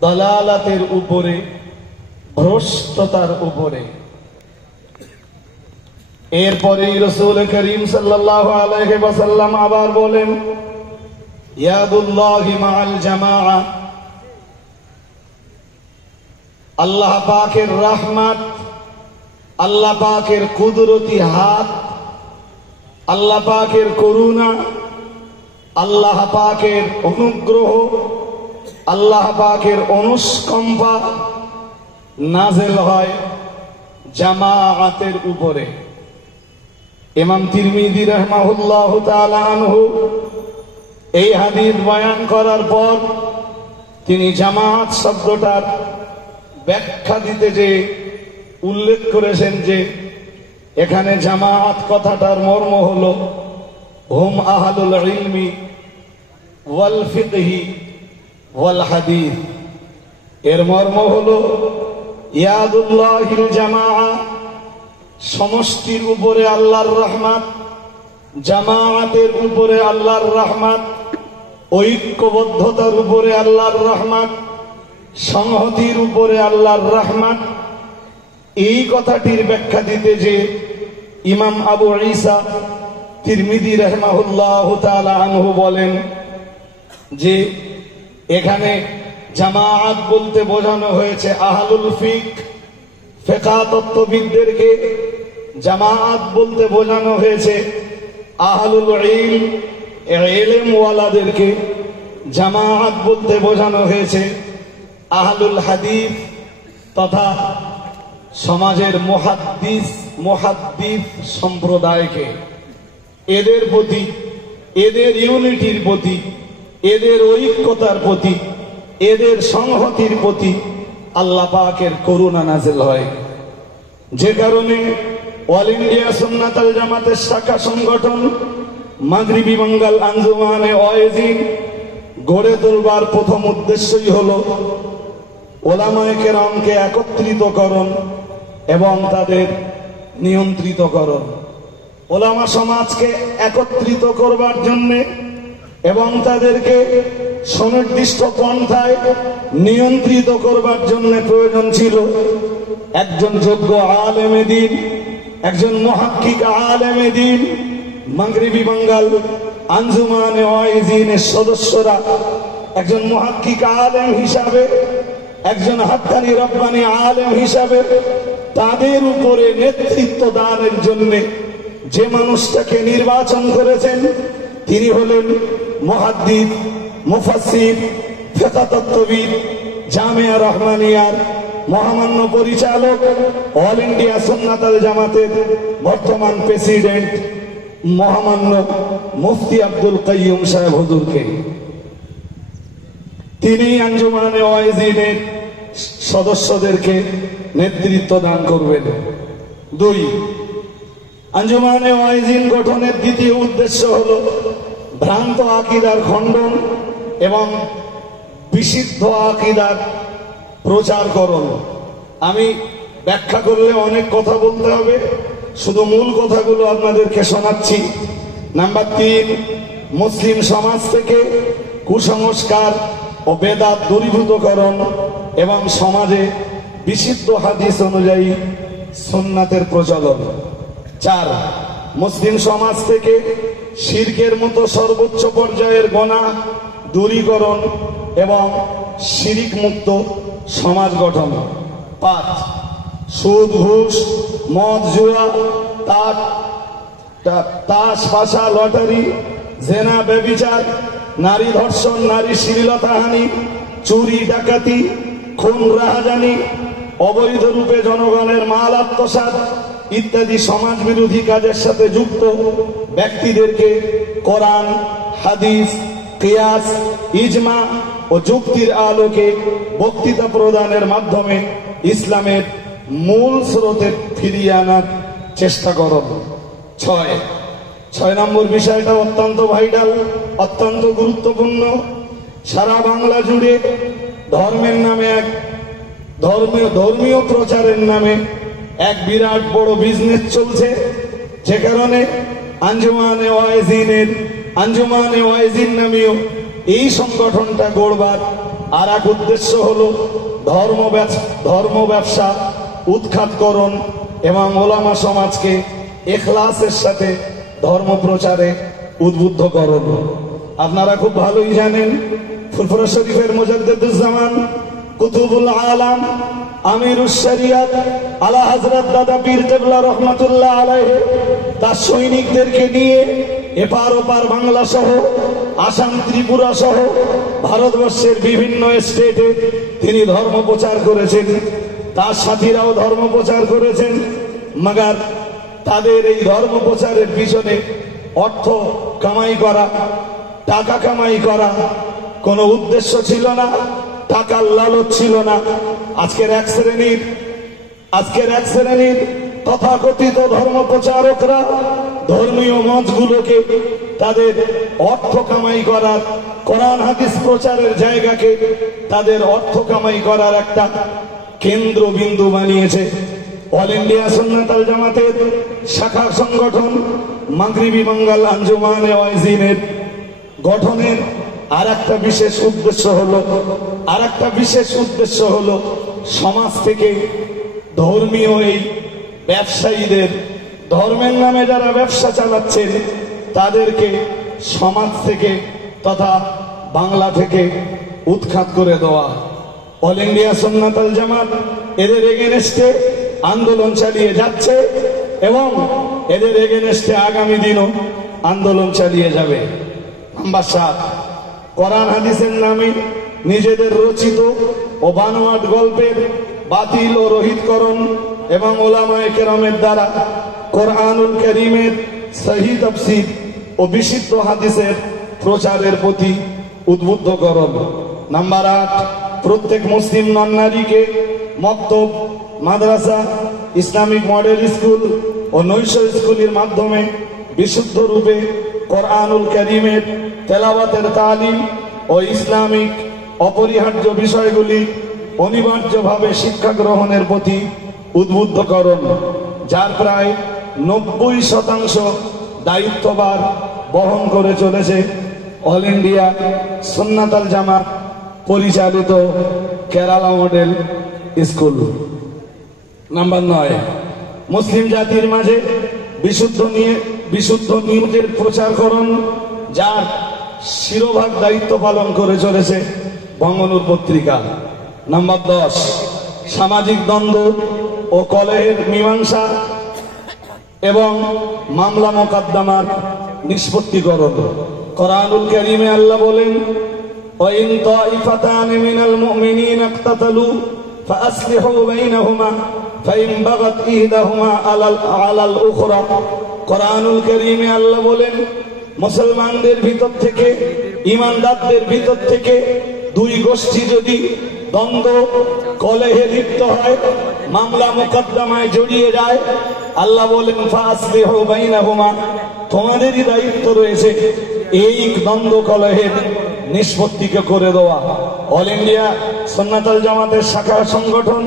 দালালাতের উপরে, ভ্রষ্টতার উপরে। এরপরেই রাসূল করিম সাল্লাল্লাহু আলাইহি ওয়াসাল্লাম আবার বলেন, ইয়াদুল্লাহি মাআল জামাআ, আল্লাহ পাকের রহমত, আল্লাহ পাকের কুদরতি হাত, আল্লাহ পাকের করুণা, আল্লাহ পাকের অনুগ্রহ, আল্লাহ পাকের অনুকম্পা নাযিল হয় জামাআতের উপরে। ইমাম তিরমিজি রাহিমাহুল্লাহু তাআলা আনহু এই হাদিস বয়ান করার পর তিনি জামাআত শব্দটার ব্যাখ্যা দিতে যে উল্লেখ করেছেন যে এখানে জামাআত কথাটার মর্ম হলো হুম আহলুল ইলমি ওয়াল ফিকহি ওয়াল হাদিস। এর মর্ম হলো ইয়াদুল্লাহিল জামাআ, সমষ্টির উপরে আল্লাহর রহমত, জামাআতের উপরে আল্লাহর রহমত, ঐক্যবদ্ধতার উপরে আল্লাহর রহমত, সংহতির উপরে আল্লাহর রহমত। এই কথাটির ব্যাখ্যা দিতে যে ইমাম আবু ঈসা তিরমিজি রাহিমাহুল্লাহু তাআলা আনহু বলেন যে এখানে জামাআত বলতে বোঝানো হয়েছে আহলুল ফিকহ তত্ত্ববিদদেরকে, জামাআত বলতে বোঝানো হয়েছে আহলুল ইলম ওয়ালাদেরকে, জামাআত বলতে বোঝানো হয়েছে আহলুল হাদিস তথা সমাজের মুহাদ্দিস সম্প্রদায়কে। এদের প্রতি, এদের ইউনিটির প্রতি, এদের ঐক্যতার প্রতি, এদের সংহতির প্রতি আল্লাহ পাকের করুণা নাযিল হয়। যে কারণে অল ইন্ডিয়া সুন্নাতুল জামাতের শাখা সংগঠন মাগরিবি বাঙ্গাল আঞ্জুমানে ওয়াইজিন গড়ে তোলবার প্রথম উদ্দেশ্যই হলো ওলামায়ে কেরামকে একত্রিতকরণ এবং তাদের নিয়ন্ত্রিতকরণ। ওলামা সমাজকে একত্রিত করবার জন্য এবং তাদেরকে সুনির্দিষ্ট পন্থায় নিয়ন্ত্রিত করবার জন্য প্রয়োজন ছিল একজন যোগ্য আলেমে দ্বীন, একজন মুহাক্কিক আলেমে দ্বীন। মাগরিবি বাঙ্গাল আঞ্জুমানে ওয়াইজিনের সদস্যরা একজন মুহাক্কিক আলেম হিসাবে, একজন হাক্কানি রব্বানি আলেম হিসাবে তাদের উপরে নেতৃত্ব দানের জন্য যে মানুষটাকে নির্বাচন করেছেন তিনি হলেন মুহাদ্দিস, মুফাসসির, ফিকহ তত্ত্ববিদ, জামিয়া রহমানিয়ার মহামান্য পরিচালক, অল ইন্ডিয়া সুন্নাতুল জামাতের বর্তমান প্রেসিডেন্ট মহামান্য মুফতি আব্দুল কাইয়ুম সাহেব হুজুরকে। তিনি আঞ্জুমানে ওয়াইজিনের সদস্যদেরকে নেতৃত্ব দান করবেন। 2, আঞ্জুমানে ওয়াইজিন গঠনের দ্বিতীয় উদ্দেশ্য হল ভ্রান্ত আকীদার খণ্ডন এবং বিশুদ্ধ আকীদার প্রচারকরণ। আমি ব্যাখ্যা করলে অনেক কথা বলতে হবে, শুধু মূল কথাগুলো আপনাদেরকে শোনাচ্ছি। নাম্বার 3, মুসলিম সমাজ থেকে কুসংস্কার ও বেদাত দূরীভূতকরণ এবং সমাজে বিশুদ্ধ হাদিস অনুযায়ী সুন্নাতের প্রচলন। 4, মুসলিম সমাজ থেকে শিরকের মতো সর্বোচ্চ পর্যায়ের গুনাহ দূরীকরণ এবং শিরিক মুক্ত সমাজ গঠন। 5, সুদ, ঘুষ, মদ, জুয়া, তাস, পাশা, লটারি, জেনা, ব্যভিচার, নারী ধর্ষণ, নারী শ্লীলতাহানি, চুরি, ডাকাতি, খুন, রাহাজানি, অবৈধ রূপে জনগণের মাল আত্মসাৎ ইত্যাদি সমাজ বিরোধী কাজের সাথে যুক্ত ব্যক্তিদেরকে কোরআন, হাদিস, কিয়াস, ইজমা ও যুক্তির আলোকে বক্তৃতা প্রদানের মাধ্যমে ইসলামের মূল স্রোতে ফিরিয়ে আনার চেষ্টা করব। 6 নম্বর বিষয়টা অত্যন্ত ভাইটাল, অত্যন্ত গুরুত্বপূর্ণ। সারা বাংলা জুড়ে ধর্মের নামে এক ধর্মীয় প্রচারের নামে এক বিরাট বড় বিজনেস চলছে, যে কারণে আঞ্জুমানে ওয়াইজিন নামীয় এই সংগঠনটা গড়বার আর এক উদ্দেশ্য হলো ধর্ম ব্যবসা উৎখাতকরণ এবং ওলামা সমাজকে ইখলাসের সাথে ধর্ম প্রচারে উদ্বুদ্ধ করণ। আপনারা খুব ভালোই জানেন ফুরফুরা শরীফের মুজাদ্দিদুজ্জামান কুতুবুল আলাম আমিরুশ শরিয়াত আলা হযরত দাদা পীর কেবলা রহমাতুল্লাহ আলাইহি তার সৈনিকদেরকে নিয়ে এপার ওপার বাংলা সহ আসাম ত্রিপুরা সহ ভারতবর্ষের বিভিন্ন স্টেটে তিনি ধর্ম প্রচার করেছেন, তার সাথীরাও ধর্ম প্রচার করেছেন। মাগার তাদের এই ধর্ম প্রচারের পিছনে অর্থ কামাই করা, টাকা কামাই করা কোনো উদ্দেশ্য ছিল না, টাকার লালচ ছিল না। আজকের এক শ্রেণীর তথাকথিত ধর্ম প্রচারকরা ধর্মীয় মঞ্চগুলোকে তাদের অর্থ কামাই করার, কোরআন হাদিস প্রচারের জায়গাকে তাদের অর্থ কামাই করার একটা কেন্দ্রবিন্দু বানিয়েছে। অল ইন্ডিয়া সুন্নাত আল জামাতের শাখা সংগঠন মাগরিবি বাঙ্গাল আঞ্জুমানে ওয়াইজিনের গঠনের আর একটা বিশেষ উদ্দেশ্য হলো সমাজ থেকে ধর্মীয় এই ব্যবসায়ীদের, ধর্মের নামে যারা ব্যবসা চালাচ্ছেন তাদেরকে সমাজ থেকে তথা বাংলা থেকে উৎখাত করে দেওয়া। অল ইন্ডিয়া সুন্নাত আল জামাত এদের এগেনস্টে আন্দোলন চালিয়ে যাচ্ছে এবং এদের এগেনস্টে আগামী দিনও আন্দোলন চালিয়ে যাবে। নাম্বার 7, কোরআন হাদিসের নামে নিজেদের রচিত ও বানোয়াট গল্পের বাতিল ও রহিতকরণ এবং ওলামায়ে কেরামের দ্বারা কোরআনুল কারীমের সহিহ তাফসীর ও বিশুদ্ধ হাদিসের প্রচারের প্রতি উদ্বুদ্ধ করণ। নাম্বার 8, প্রত্যেক মুসলিম নারীকে মক্তব, মাদ্রাসা, ইসলামিক মডেল স্কুল ও নৈশ স্কুলের মাধ্যমে বিশুদ্ধ রূপে কোরআনুল কারীমের তেলাওয়াতের তালিম ও ইসলামিক অপরিহার্য বিষয়গুলি অনিবার্যভাবে শিক্ষা গ্রহণের প্রতি উদ্বুদ্ধ করণ, যার প্রায় 90% দায়িত্বভার বহন করে চলেছে অল ইন্ডিয়া সুন্নাত আল জামাত পরিচালিত কেরালা মডেল স্কুল। নাম্বার 9, মুসলিম জাতির মাঝে বিশুদ্ধ নিয়মের প্রচারকরণ, যার শিরোভাগ দায়িত্ব পালন করে চলেছে বঙ্গনুর পত্রিকা। নাম্বার 10, সামাজিক দ্বন্দ্ব ও কলহের মীমাংসা এবং মামলা মোকদ্দমার নিষ্পত্তিকরণ। কোরআনুল কারীমে আল্লাহ বলেন, ওয়াইন তাইফাতান মিনাল মুমিনিনা ইকতাতালু ফাআসলিহু বাইনাহুমা ফাইন বাগাত ইহদাহুমা আলাল উখরা। কোরআনুল কারীমে আল্লাহ বলেন, মুসলমানদের ভিতর থেকে, ঈমানদারদের ভিতর থেকে দুই গোষ্ঠী যদি দ্বন্দ্ব কলহে লিপ্ত হয়, মামলা মোকদ্দমায় জড়িয়ে যায়, আল্লাহ বলেন ফাআসলিহু বাইনাহুমা, তোমাদেরই দায়িত্ব রয়েছে এই দ্বন্দ্ব কলহের নিষ্পত্তিকে করে দেওয়া। অল ইন্ডিয়া সুন্নাত আল জামাতের শাখা সংগঠন